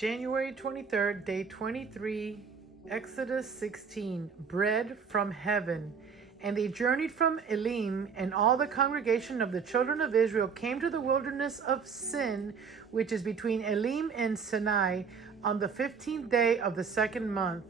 January 23rd, day 23, Exodus 16, bread from heaven. And they journeyed from Elim, and all the congregation of the children of Israel came to the wilderness of Sin, which is between Elim and Sinai, on the 15th day of the second month.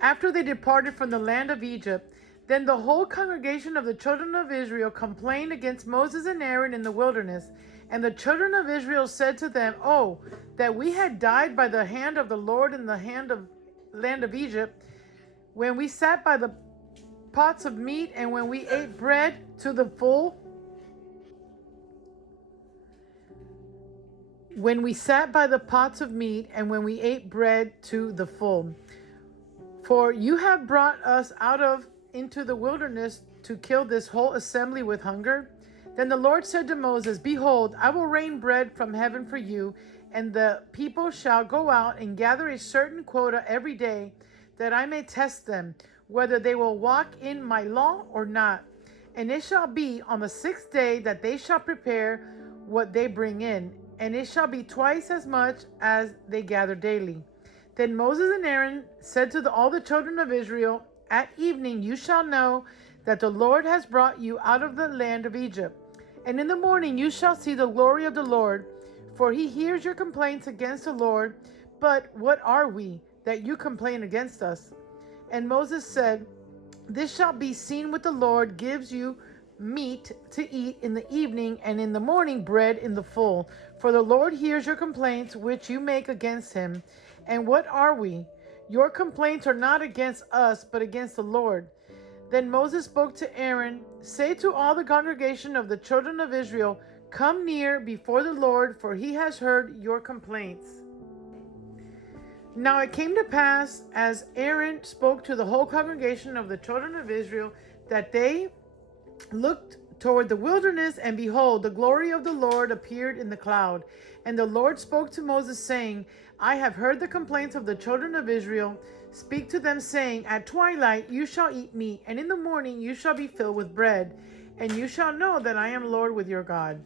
After they departed from the land of Egypt, then the whole congregation of the children of Israel complained against Moses and Aaron in the wilderness. And the children of Israel said to them, "Oh, that we had died by the hand of the Lord in the land of Egypt, when we sat by the pots of meat and when we ate bread to the full. When we sat by the pots of meat and when we ate bread to the full. For you have brought us into the wilderness to kill this whole assembly with hunger." Then the Lord said to Moses, "Behold, I will rain bread from heaven for you, and the people shall go out and gather a certain quota every day, that I may test them, whether they will walk in my law or not. And it shall be on the 6th day that they shall prepare what they bring in, and it shall be twice as much as they gather daily." Then Moses and Aaron said to all the children of Israel, "At evening you shall know that the Lord has brought you out of the land of Egypt. And in the morning you shall see the glory of the Lord, for he hears your complaints against the Lord. But what are we, that you complain against us?" And Moses said, "This shall be seen when the Lord gives you meat to eat in the evening, and in the morning bread in the full. For the Lord hears your complaints which you make against him. And what are we? Your complaints are not against us, but against the Lord." Then Moses spoke to Aaron, "Say to all the congregation of the children of Israel, come near before the Lord, for he has heard your complaints." Now it came to pass, as Aaron spoke to the whole congregation of the children of Israel, that they looked toward the wilderness, and behold, the glory of the Lord appeared in the cloud. And the Lord spoke to Moses, saying, "I have heard the complaints of the children of Israel. Speak to them, saying, At twilight you shall eat meat, and in the morning you shall be filled with bread. And you shall know that I am Lord with your God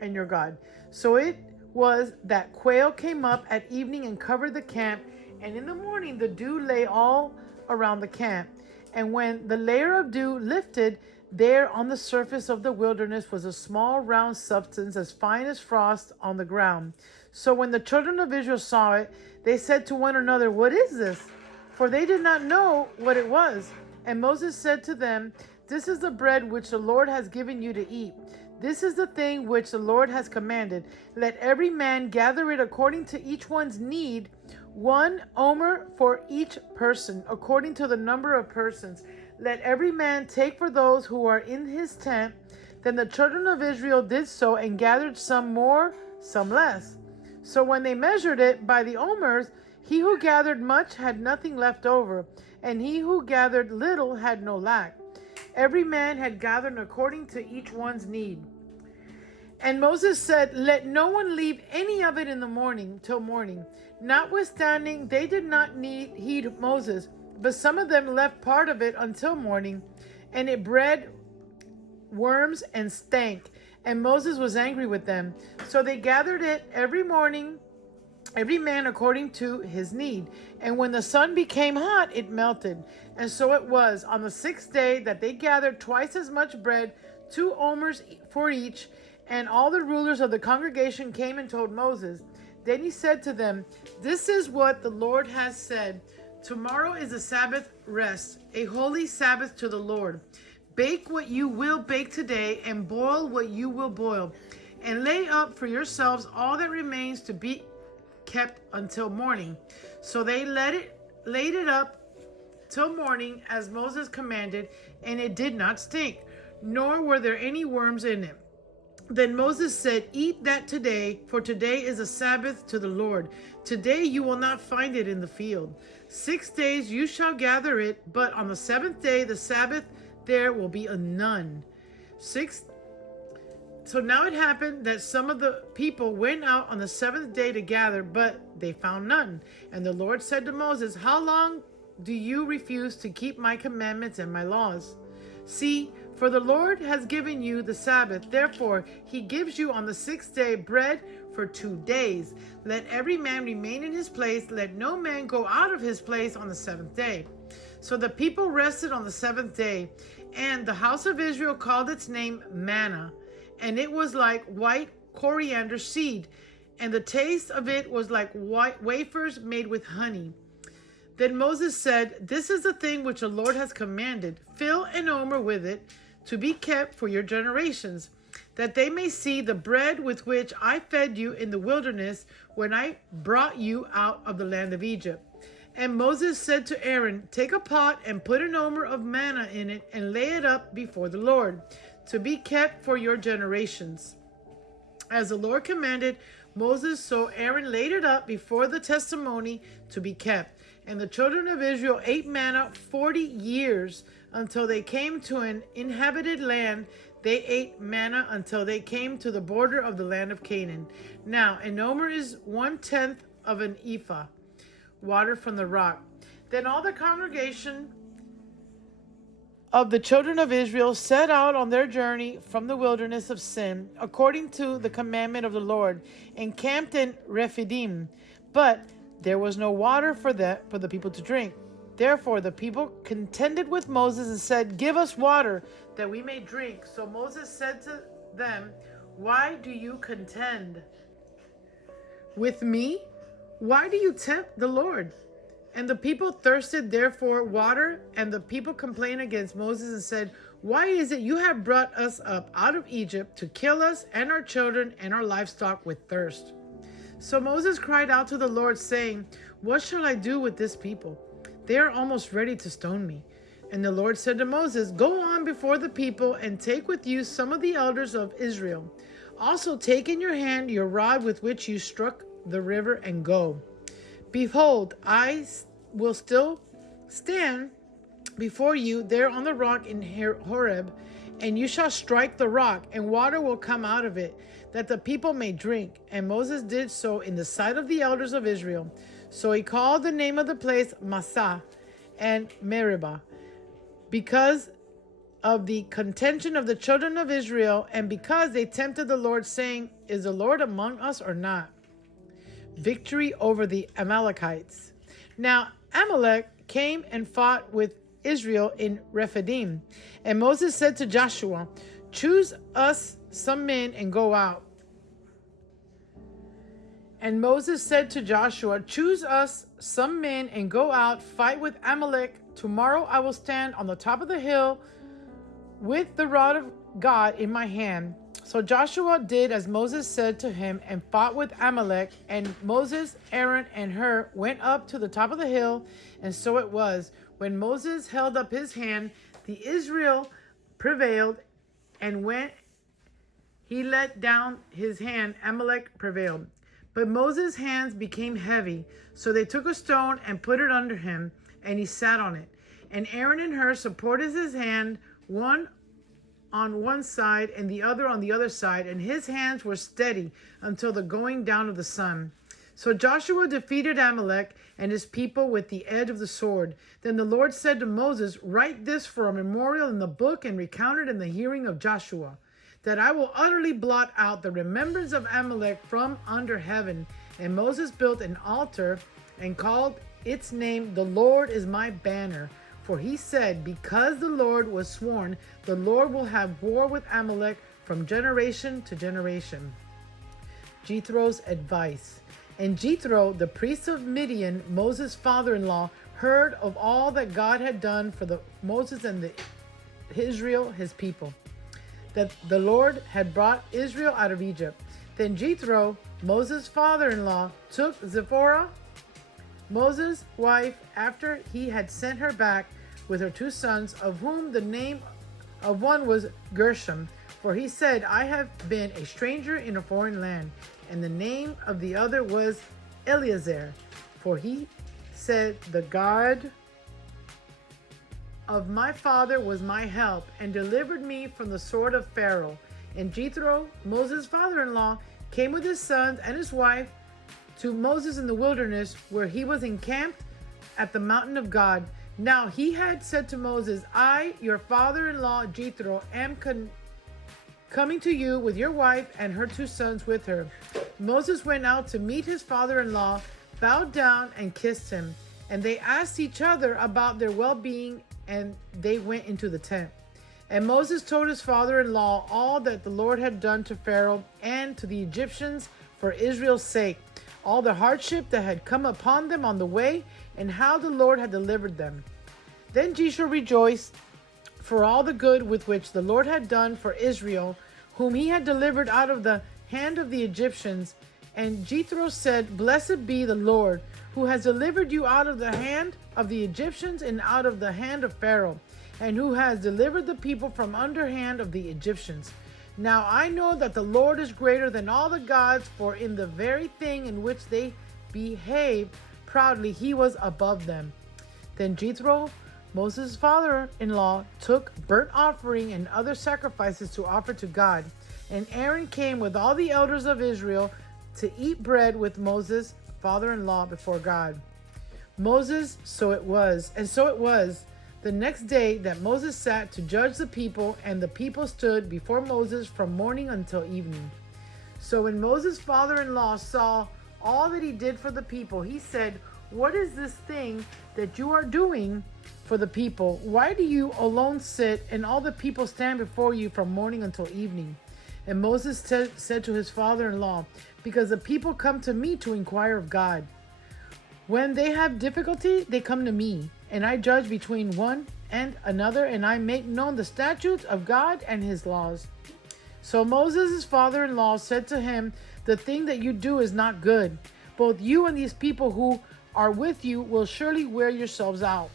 and your God." So it was that quail came up at evening and covered the camp, and in the morning the dew lay all around the camp. And when the layer of dew lifted, there on the surface of the wilderness was a small round substance as fine as frost on the ground. So when the children of Israel saw it, they said to one another, "What is this?" For they did not know what it was. And Moses said to them, "This is the bread which the Lord has given you to eat. This is the thing which the Lord has commanded. Let every man gather it according to each one's need, 1 omer for each person, according to the number of persons. Let every man take for those who are in his tent." Then the children of Israel did so, and gathered some more, some less. So when they measured it by the omers, he who gathered much had nothing left over, and he who gathered little had no lack. Every man had gathered according to each one's need. And Moses said, "Let no one leave any of it in the morning till morning." Notwithstanding, they did not heed Moses, but some of them left part of it until morning, and it bred worms and stank. And Moses was angry with them. So they gathered it every morning, every man according to his need. And when the sun became hot, it melted. And so it was on the 6th day that they gathered twice as much bread, 2 omers for each. And all the rulers of the congregation came and told Moses. Then he said to them, "This is what the Lord has said. Tomorrow is a Sabbath rest, a holy Sabbath to the Lord. Bake what you will bake today, and boil what you will boil. And lay up for yourselves all that remains to be kept until morning." So they laid it up till morning, as Moses commanded, and it did not stink, nor were there any worms in it. Then Moses said, "Eat that today, for today is a Sabbath to the Lord. Today you will not find it in the field. 6 days you shall gather it, but on the 7th day, the Sabbath, there will be a none." So now it happened that some of the people went out on the 7th day to gather, but they found none. And the Lord said to Moses, "How long do you refuse to keep my commandments and my laws? See, for the Lord has given you the Sabbath. Therefore, he gives you on the 6th day bread for 2 days. Let every man remain in his place. Let no man go out of his place on the seventh day. So the people rested on the seventh day, and the house of Israel called its name manna, and it was like white coriander seed, and the taste of it was like white wafers made with honey. Then Moses said, This is the thing which the Lord has commanded. Fill an omer with it, to be kept for your generations, that they may see the bread with which I fed you in the wilderness when I brought you out of the land of Egypt. And Moses said to Aaron, Take a pot and put an omer of manna in it, and lay it up before the Lord, to be kept for your generations. As the Lord commanded Moses, so Aaron laid it up before the testimony to be kept. And the children of Israel ate manna 40 years until they came to an inhabited land. They ate manna until they came to the border of the land of Canaan. Now, an omer is 1/10 of an ephah, water from the rock. Then all the congregation of the children of Israel set out on their journey from the wilderness of Sin, according to the commandment of the Lord, and camped in Rephidim. But there was no water for the people to drink. Therefore the people contended with Moses and said, Give us water, that we may drink. So Moses said to them, Why do you contend with me? Why do you tempt the Lord? And the people thirsted therefore water, and the people complained against Moses and said, Why is it you have brought us up out of Egypt to kill us and our children and our livestock with thirst? So Moses cried out to the Lord, saying, What shall I do with this people? They are almost ready to stone me. And the Lord said to Moses, Go on before the people, and take with you some of the elders of Israel. Also take in your hand your rod with which you struck the river, and go. Behold, I will still stand before you there on the rock in Horeb, and you shall strike the rock, and water will come out of it, that the people may drink. And Moses did so in the sight of the elders of Israel. So he called the name of the place Massah and Meribah, because of the contention of the children of Israel, and because they tempted the Lord, saying, Is the Lord among us or not? Victory over the Amalekites. Now Amalek came and fought with Israel in Rephidim. And Moses said to Joshua, Choose us some men and go out. And Moses said to Joshua, Choose us some men and go out, fight with Amalek. Tomorrow I will stand on the top of the hill with the rod of God in my hand. So Joshua did as Moses said to him and fought with Amalek. And Moses, Aaron, and Hur went up to the top of the hill. And so it was, when Moses held up his hand, the Israel prevailed, and when he let down his hand, Amalek prevailed. But Moses' hands became heavy, so they took a stone and put it under him, and he sat on it. And Aaron and Hur supported his hand, one on one side and the other on the other side, and his hands were steady until the going down of the sun. So Joshua defeated Amalek and his people with the edge of the sword. Then the Lord said to Moses, Write this for a memorial in the book and recount it in the hearing of Joshua, that I will utterly blot out the remembrance of Amalek from under heaven. And Moses built an altar and called its name, The Lord is my banner. For he said, Because the Lord was sworn, the Lord will have war with Amalek from generation to generation. Jethro's advice. And Jethro, the priest of Midian, Moses' father-in-law, heard of all that God had done for Moses and Israel, his people, that the Lord had brought Israel out of Egypt. Then Jethro, Moses' father-in-law, took Zipporah, Moses' wife, after he had sent her back with her 2 sons, of whom the name of one was Gershom, for he said, I have been a stranger in a foreign land. And the name of the other was Eleazar, for he said, The God of my father was my help, and delivered me from the sword of Pharaoh. And Jethro, Moses' father-in-law, came with his sons and his wife to Moses in the wilderness, where he was encamped at the mountain of God. Now he had said to Moses, I, your father-in-law Jethro, am coming to you with your wife and her 2 sons with her. Moses went out to meet his father-in-law, bowed down and kissed him. And they asked each other about their well-being, and they went into the tent. And Moses told his father-in-law all that the Lord had done to Pharaoh and to the Egyptians for Israel's sake, all the hardship that had come upon them on the way, and how the Lord had delivered them. Then Jethro rejoiced for all the good with which the Lord had done for Israel, whom he had delivered out of the hand of the Egyptians. And Jethro said, Blessed be the Lord, who has delivered you out of the hand of the Egyptians and out of the hand of Pharaoh, and who has delivered the people from under hand of the Egyptians. Now I know that the Lord is greater than all the gods, for in the very thing in which they behaved proudly, he was above them. Then Jethro, Moses' father-in-law, took burnt offering and other sacrifices to offer to God. And Aaron came with all the elders of Israel to eat bread with Moses' father-in-law before God. So it was the next day that Moses sat to judge the people, and the people stood before Moses from morning until evening. So when Moses' father-in-law saw all that he did for the people, he said, What is this thing that you are doing for the people? Why do you alone sit, and all the people stand before you from morning until evening? And Moses said to his father-in-law, Because the people come to me to inquire of God. When they have difficulty, they come to me, and I judge between one and another, and I make known the statutes of God and his laws. So Moses, his father-in-law, said to him, The thing that you do is not good. Both you and these people who are with you will surely wear yourselves out.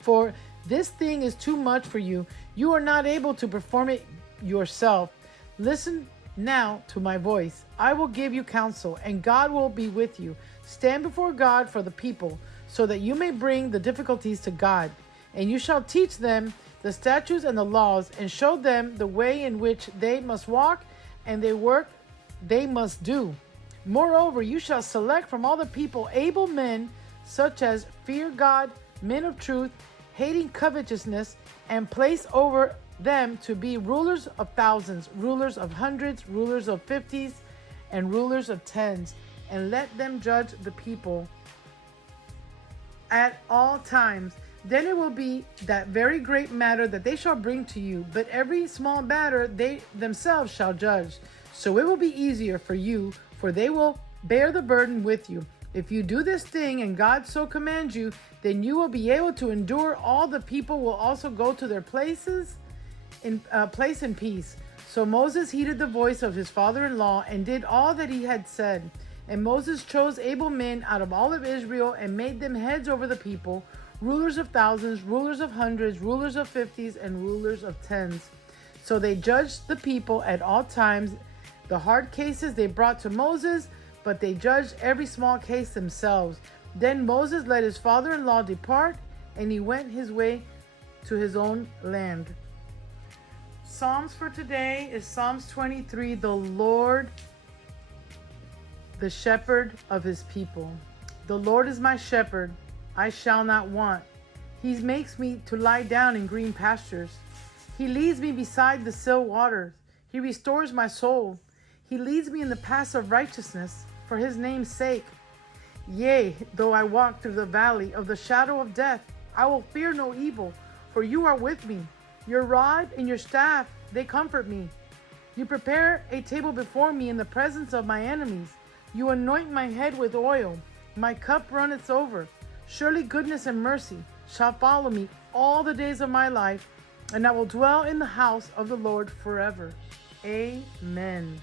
For this thing is too much for you. You are not able to perform it yourself. Listen now to my voice. I will give you counsel, and God will be with you. Stand before God for the people, so that you may bring the difficulties to God. And you shall teach them the statutes and the laws, and show them the way in which they must walk, and the work they must do. Moreover, you shall select from all the people able men, such as fear God, men of truth, hating covetousness, and place over them to be rulers of thousands, rulers of hundreds, rulers of 50s, and rulers of 10s, and let them judge the people at all times. Then it will be that very great matter that they shall bring to you, but every small matter they themselves shall judge. So it will be easier for you, for they will bear the burden with you. If you do this thing and God so commands you, then you will be able to endure. All the people will also go to their place in peace. So Moses heeded the voice of his father-in-law and did all that he had said. And Moses chose able men out of all of Israel and made them heads over the people, rulers of thousands, rulers of hundreds, rulers of 50s, and rulers of 10s. So they judged the people at all times. The hard cases they brought to Moses, but they judged every small case themselves. Then Moses let his father-in-law depart, and he went his way to his own land. Psalms for today is Psalms 23, the Lord, the shepherd of his people. The Lord is my shepherd, I shall not want. He makes me to lie down in green pastures. He leads me beside the still waters. He restores my soul. He leads me in the paths of righteousness for his name's sake. Yea, though I walk through the valley of the shadow of death, I will fear no evil, for you are with me. Your rod and your staff, they comfort me. You prepare a table before me in the presence of my enemies. You anoint my head with oil. My cup runneth over. Surely goodness and mercy shall follow me all the days of my life, and I will dwell in the house of the Lord forever. Amen.